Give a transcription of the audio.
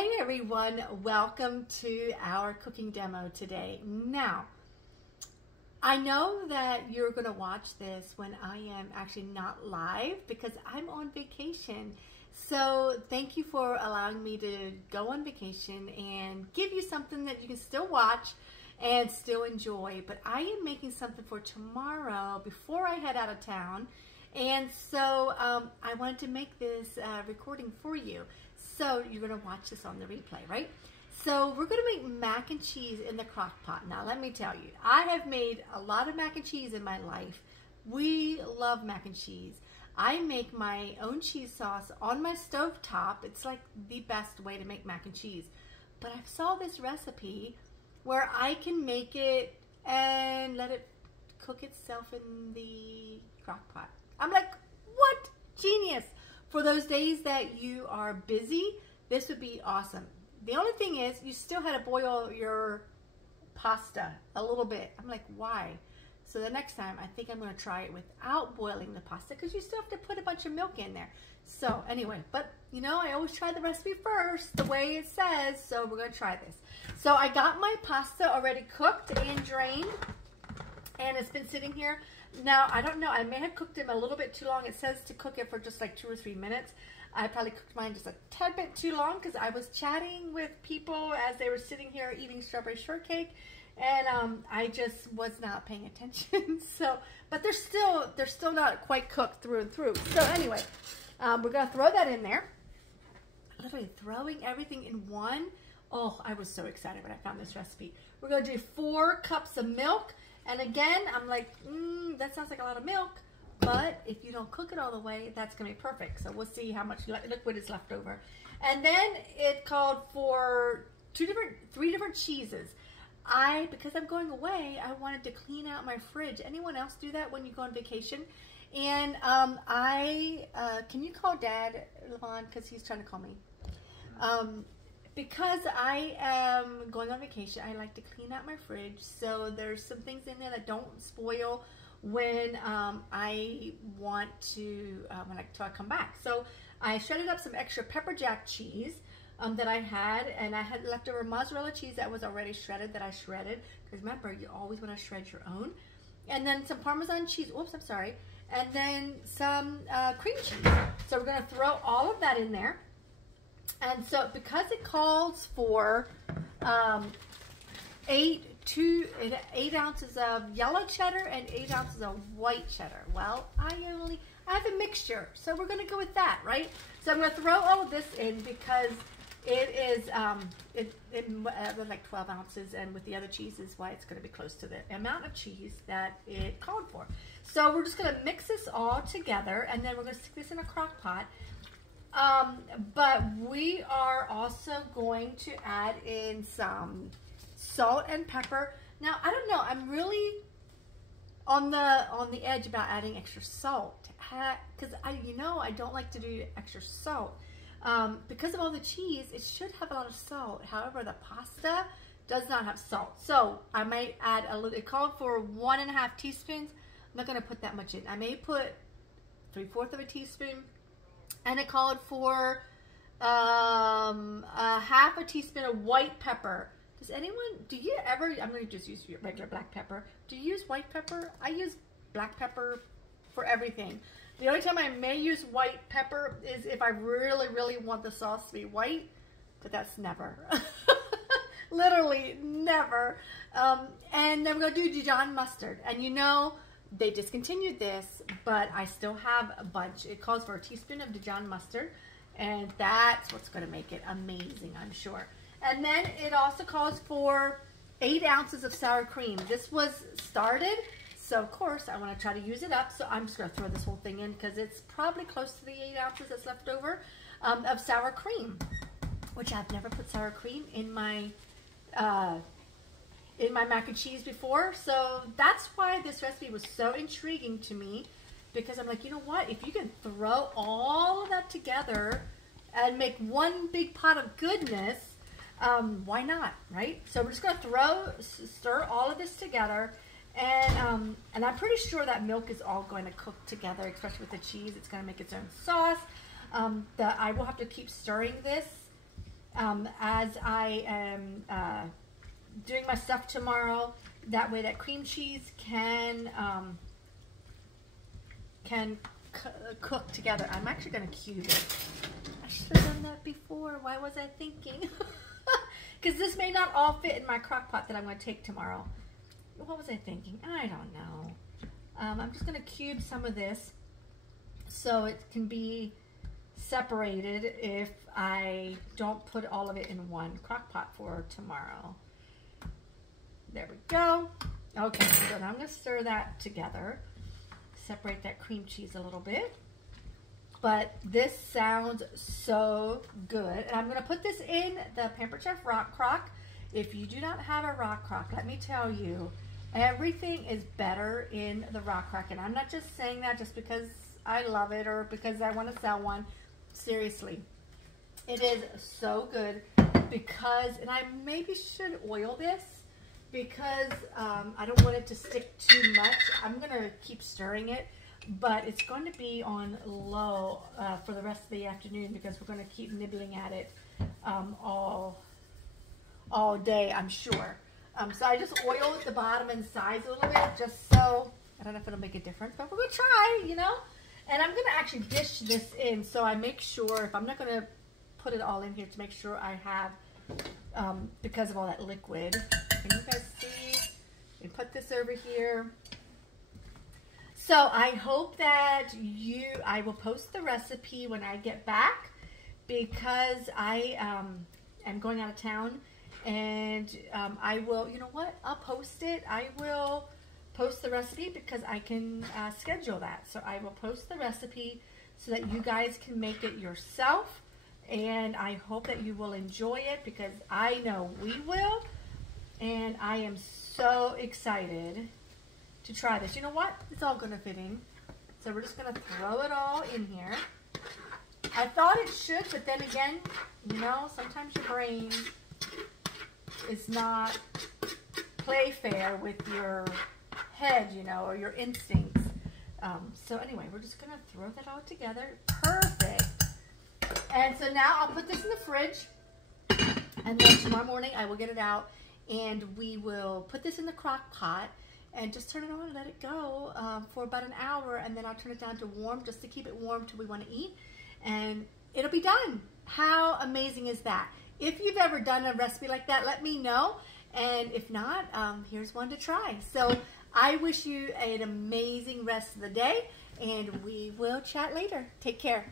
Hey everyone, welcome to our cooking demo today. Now, I know that you're going to watch this when I am actually not live because I'm on vacation. So thank you for allowing me to go on vacation and give you something that you can still watch and still enjoy. But I am making something for tomorrow before I head out of town. And so I wanted to make this recording for you. So you're going to watch this on the replay, right? So we're going to make mac and cheese in the crock pot. Now let me tell you, I have made a lot of mac and cheese in my life. We love mac and cheese. I make my own cheese sauce on my stove top. It's like the best way to make mac and cheese. But I saw this recipe where I can make it and let it cook itself in the crock pot. I'm like, what? Genius. For those days that you are busy, this would be awesome. The only thing is, you still had to boil your pasta a little bit. I'm like, why? So the next time, I think I'm going to try it without boiling the pasta because you still have to put a bunch of milk in there. So anyway, but you know, I always try the recipe first, the way it says. So we're going to try this. So I got my pasta already cooked and drained, and it's been sitting here. Now, I don't know, I may have cooked them a little bit too long. It says to cook it for just like 2 or 3 minutes. I probably cooked mine just a tad bit too long because I was chatting with people as they were sitting here eating strawberry shortcake, and I just was not paying attention. So, but they're still not quite cooked through and through. So anyway, we're gonna throw that in there. Literally throwing everything in one. Oh, I was so excited when I found this recipe. We're gonna do 4 cups of milk. And again, I'm like, that sounds like a lot of milk, but if you don't cook it all the way, that's going to be perfect. So we'll see how much liquid is left over. And then it called for 3 different cheeses. Because I'm going away, I wanted to clean out my fridge. Anyone else do that when you go on vacation? And can you call Dad, Levon, because he's trying to call me. Because I am going on vacation, I like to clean out my fridge. So there's some things in there that don't spoil when I want to, until I come back. So I shredded up some extra pepper jack cheese that I had, and I had leftover mozzarella cheese that was already shredded that I shredded. Because remember, you always want to shred your own. And then some Parmesan cheese, oops, I'm sorry. And then some cream cheese. So we're going to throw all of that in there. And so because it calls for 8 ounces of yellow cheddar and 8 ounces of white cheddar. Well, I have a mixture, so we're going to go with that, right? So I'm going to throw all of this in because it is like 12 ounces, and with the other cheeses, why it's going to be close to the amount of cheese that it called for. So we're just going to mix this all together, and then we're going to stick this in a crock pot. But we are also going to add in some salt and pepper. Now, I don't know, I'm really on the edge about adding extra salt because I don't like to do extra salt. Because of all the cheese, it should have a lot of salt. However, the pasta does not have salt. So I might add a little. It called for 1.5 teaspoons. I'm not going to put that much in. I may put 3/4 of a teaspoon. And it called for a 1/2 teaspoon of white pepper. Do you ever, I'm going to just use regular black pepper. Do you use white pepper? I use black pepper for everything. The only time I may use white pepper is if I really, really want the sauce to be white, but that's never. Literally never. And then we're going to do Dijon mustard. And you know, they discontinued this, but I still have a bunch. It calls for a teaspoon of Dijon mustard, and that's what's going to make it amazing, I'm sure. And then it also calls for 8 ounces of sour cream. This was started, so of course I want to try to use it up, so I'm just going to throw this whole thing in because it's probably close to the 8 ounces that's left over of sour cream, which I've never put sour cream in my mac and cheese before. So that's why this recipe was so intriguing to me, because I'm like, you know what, if you can throw all of that together and make one big pot of goodness, why not, right? So we're just going to stir all of this together, and I'm pretty sure that milk is all going to cook together, especially with the cheese. It's going to make its own sauce. I will have to keep stirring this as I am doing my stuff tomorrow. That way that cream cheese can cook together. I'm actually going to cube it. I should have done that before. Why was I thinking? Because this may not all fit in my crock pot that I'm going to take tomorrow. What was I thinking? I don't know. I'm just going to cube some of this so it can be separated if I don't put all of it in one crock pot for tomorrow. There we go. Okay, so now I'm going to stir that together. Separate that cream cheese a little bit. But this sounds so good. And I'm going to put this in the Pampered Chef Rock Crock. If you do not have a Rock Crock, let me tell you, everything is better in the Rock Crock. And I'm not just saying that just because I love it or because I want to sell one. Seriously, it is so good because, and I maybe should oil this because I don't want it to stick too much. I'm going to keep stirring it, but it's going to be on low for the rest of the afternoon because we're going to keep nibbling at it all day, I'm sure. So I just oil at the bottom and sides a little bit just so, I don't know if it'll make a difference, but we're going to try, you know. And I'm going to actually dish this in so I make sure, if I'm not going to put it all in here, to make sure I have, because of all that liquid. Can you guys see? And put this over here. So I hope that I will post the recipe when I get back because I am going out of town. And I will, you know what, I'll post it. I will post the recipe because I can schedule that. So I will post the recipe so that you guys can make it yourself. And I hope that you will enjoy it because I know we will. And I am so excited to try this. You know what? It's all going to fit in. So we're just going to throw it all in here. I thought it should, but then again, you know, sometimes your brain is not play fair with your head, you know, or your instincts. So anyway, we're just going to throw that all together. Perfect. And so now I'll put this in the fridge. And then tomorrow morning I will get it out. And we will put this in the crock pot and just turn it on and let it go for about an hour. And then I'll turn it down to warm just to keep it warm till we want to eat. And it'll be done. How amazing is that? If you've ever done a recipe like that, let me know. And if not, here's one to try. So I wish you an amazing rest of the day. And we will chat later. Take care.